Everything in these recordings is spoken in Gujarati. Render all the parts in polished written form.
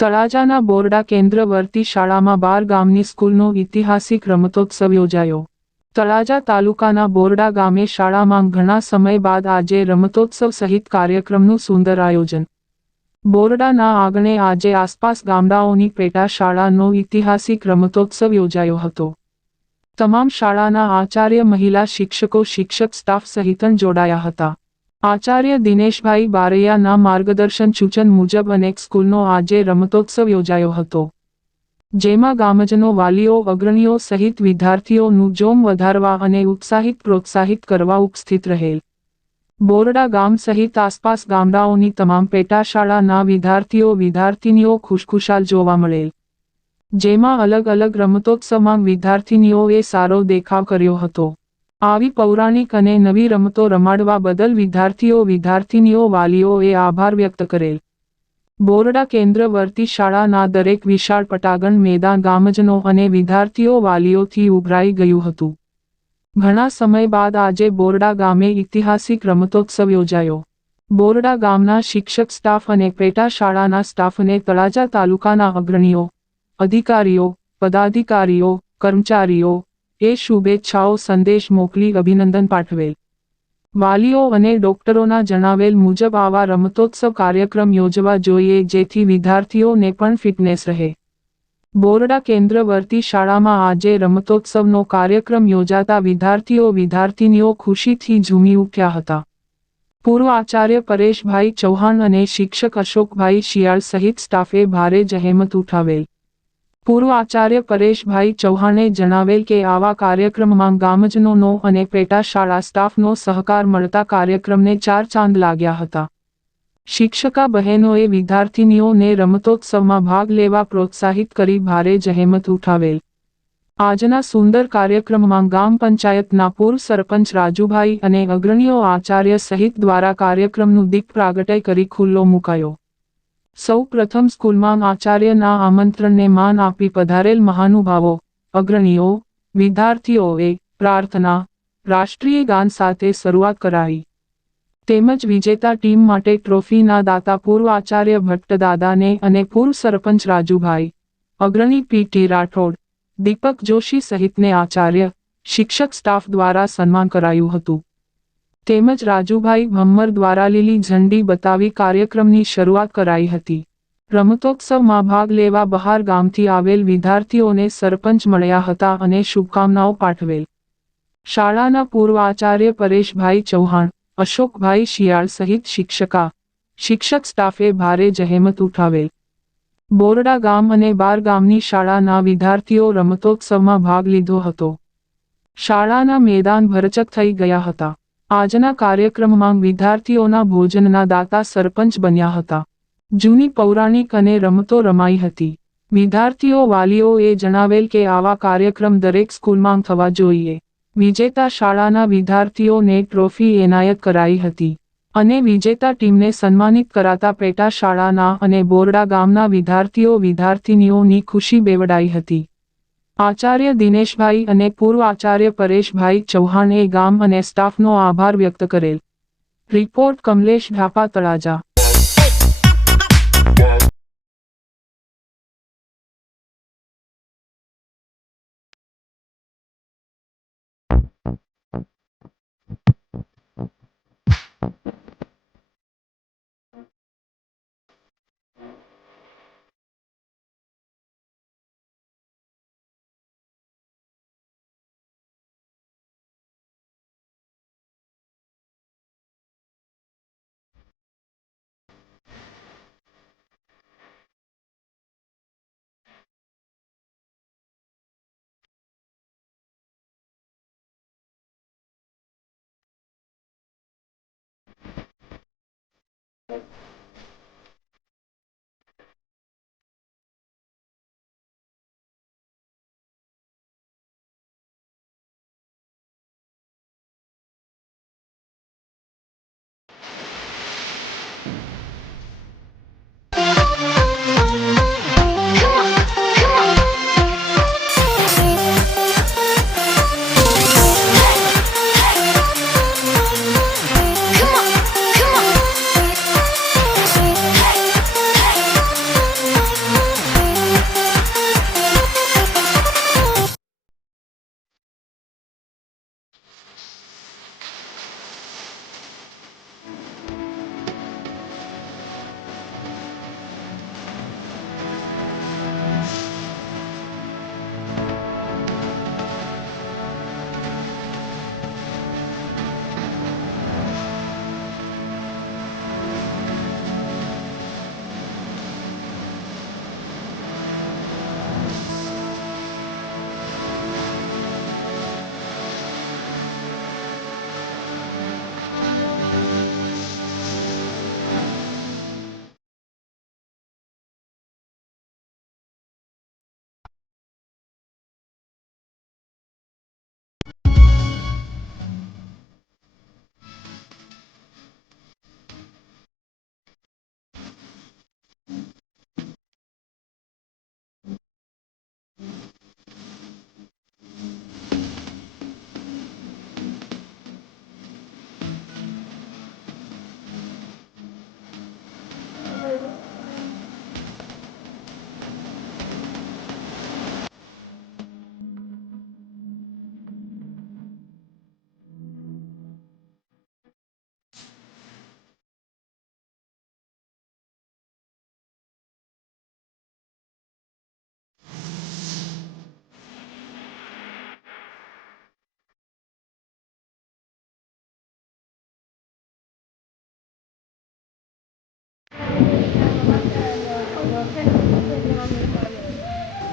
તળાજાના બોરડા કેન્દ્રવર્તી શાળામાં 12 ગામની સ્કૂલનો ઐતિહાસિક રમતોત્સવ યોજાયો. તળાજા તાલુકાના બોરડા ગામે શાળામાં ઘણા સમય બાદ આજે રમતોત્સવ સહિત કાર્યક્રમનું સુંદર આયોજન. બોરડાના આંગણે આજે આસપાસ ગામડાઓની પેટા શાળાનો ઐતિહાસિક રમતોત્સવ યોજાયો હતો. તમામ શાળાના આચાર્ય, મહિલા શિક્ષકો, શિક્ષક સ્ટાફ સહિત જોડાયા હતા. આચાર્ય દિનેશભાઈ બારૈયાના માર્ગદર્શન સૂચન મુજબ અનેક સ્કૂલનો આજે રમતોત્સવ યોજાયો હતો. જેમાં ગામજનો, વાલીઓ, અગ્રણીઓ સહિત વિદ્યાર્થીઓનું જોમ વધારવા અને ઉત્સાહિત પ્રોત્સાહિત કરવા ઉપસ્થિત રહેલ. બોરડા ગામ સહિત આસપાસ ગામડાઓની તમામ પેટા શાળાના વિદ્યાર્થીઓ ખુશખુશાલ જોવા મળેલ. જેમાં અલગ અલગ રમતોત્સવમાં વિદ્યાર્થીનીઓએ સારો દેખાવ કર્યો હતો. આવી પૌરાણિક અને નવી રમતો રમાડવા બદલ વિદ્યાર્થીનીઓ, વાલીઓએ આભાર વ્યક્ત કરેલ. બોરડા કેન્દ્રવર્તી શાળાના દરેક વિશાળ પટાંગણ મેદાન ગામજનો અને વિદ્યાર્થીઓ, વાલીઓથી ઉભરાઈ ગયું હતું. ઘણા સમય બાદ આજે બોરડા ગામે ઐતિહાસિક રમતોત્સવ યોજાયો. બોરડા ગામના શિક્ષક સ્ટાફ અને પેટા શાળાના સ્ટાફને તળાજા તાલુકાના અગ્રણીઓ, અધિકારીઓ, પદાધિકારીઓ, કર્મચારીઓ એ શુભેચ્છાઓ સંદેશ મોકલી અભિનંદન પાઠવેલ. વાલીઓ અને ડોક્ટરોના જણાવેલ મુજબ આવા રમતોત્સવ કાર્યક્રમ યોજવા જોઈએ જેથી વિદ્યાર્થીઓને પણ ફિટનેસ રહે. બોરડા કેન્દ્રવર્તી શાળામાં આજે રમતોત્સવનો કાર્યક્રમ યોજાતા વિદ્યાર્થીનીઓ ખુશીથી ઝૂમી ઉઠ્યા હતા. પૂર્વ આચાર્ય પરેશભાઈ ચૌહાણ અને શિક્ષક અશોકભાઈ શિયાળ સહિત સ્ટાફે ભારે જહેમત ઉઠાવેલ. પૂર્વ આચાર્ય પરેશભાઈ ચૌહાણે જણાવેલ કે આવા કાર્યક્રમમાં ગામજનોનો અને પેટા શાળા સ્ટાફનો સહકાર મળતા કાર્યક્રમને 4 ચાંદ લાગ્યા હતા. શિક્ષકા બહેનોએ વિદ્યાર્થીનીઓને રમતોત્સવમાં ભાગ લેવા પ્રોત્સાહિત કરી ભારે જહેમત ઉઠાવેલ. આજના સુંદર કાર્યક્રમમાં ગામ પંચાયતના પૂર્વ સરપંચ રાજુભાઈ અને અગ્રણીઓ, આચાર્ય સહિત દ્વારા કાર્યક્રમનું દીપ પ્રાગટ્ય કરી ખુલ્લો મુકાયો. સૌ પ્રથમ સ્કૂલમાં આચાર્યના આમંત્રણને માન આપી પધારેલ મહાનુભાવો, અગ્રણીઓ, વિદ્યાર્થીઓએ પ્રાર્થના, રાષ્ટ્રીય ગાન સાથે શરૂઆત કરાઈ. તેમજ વિજેતા ટીમ માટે ટ્રોફીના દાતા પૂર્વ આચાર્ય ભટ્ટદાદાને અને પૂર્વ સરપંચ રાજુભાઈ, અગ્રણી પી.ટી. રાઠોડ, દીપક જોશી સહિતને આચાર્ય, શિક્ષક સ્ટાફ દ્વારા સન્માન કરાયું હતું. તેમજ રાજુભાઈ ભમ્મર દ્વારા લીલી ઝંડી બતાવી કાર્યક્રમની શરૂઆત કરાઈ હતી. રમતોત્સવમાં ભાગ લેવા બહાર ગામથી આવેલ વિદ્યાર્થીઓને સરપંચ મળ્યા હતા અને શુભકામનાઓ પાઠવેલ. શાળાના પૂર્વ આચાર્ય પરેશભાઈ ચૌહાણ, અશોકભાઈ શિયાળ સહિત શિક્ષક સ્ટાફે ભારે જહેમત ઉઠાવેલ. બોરડા ગામ અને 12 ગામની શાળાના વિદ્યાર્થીઓ રમતોત્સવમાં ભાગ લીધો હતો. શાળાના મેદાન ભરચક થઈ ગયા હતા. આજના કાર્યક્રમમાં વિદ્યાર્થીઓના ભોજનના દાતા સરપંચ બન્યા હતા. જૂની પૌરાણિક અને રમતો રમાઈ હતી. વિદ્યાર્થીઓ, વાલીઓએ જણાવેલ કે આવા કાર્યક્રમ દરેક સ્કૂલમાં થવા જોઈએ. વિજેતા શાળાના વિદ્યાર્થીઓને ટ્રોફી એનાયત કરાઈ હતી અને વિજેતા ટીમને સન્માનિત કરાતા પેટા શાળાના અને બોરડા ગામના વિદ્યાર્થીનીઓની ખુશી બેવડાઈ હતી. આચાર્ય દિનેશભાઈ અને પૂર્વ આચાર્ય પરેશભાઈ ચૌહાણે ગામ અને સ્ટાફનો આભાર વ્યક્ત કરેલ. Report Kamlesh Dhapa, Talaja.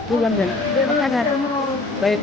Bukan kan? Baik,